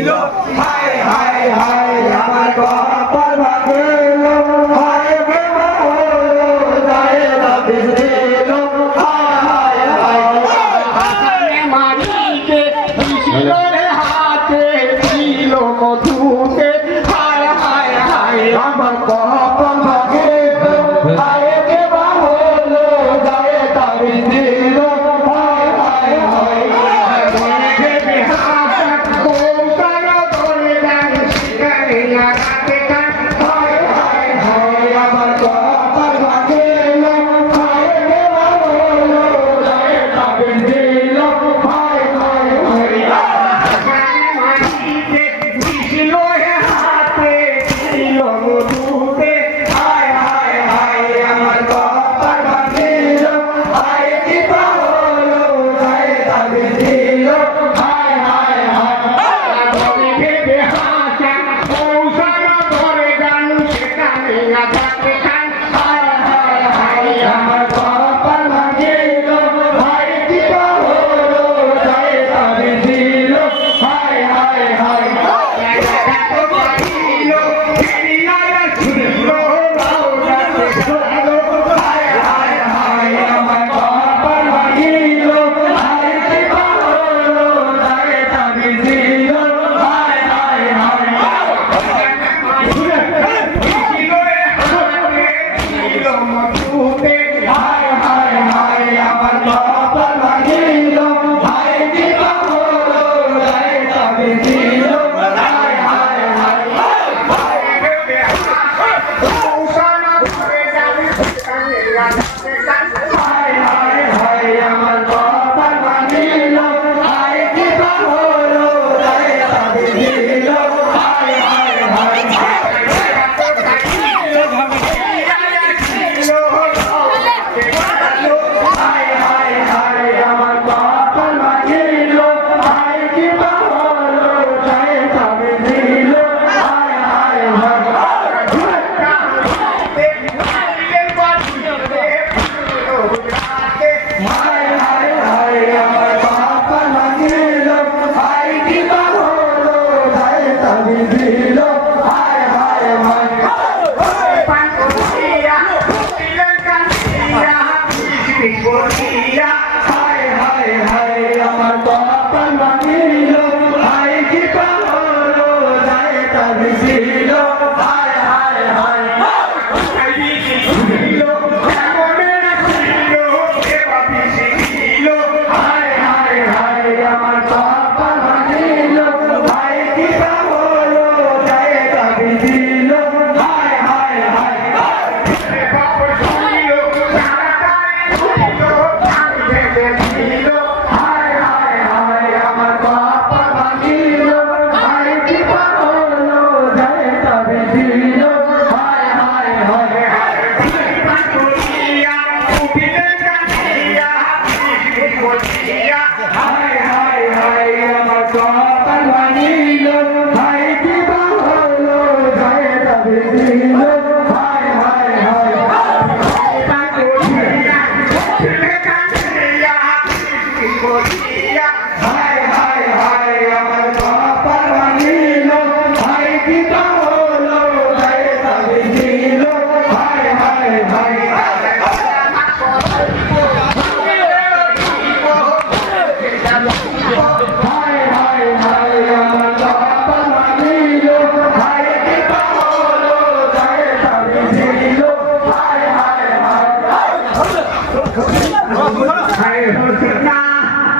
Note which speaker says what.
Speaker 1: ছিল।
Speaker 2: হায় হায় হায় আমার
Speaker 1: বাবা Happy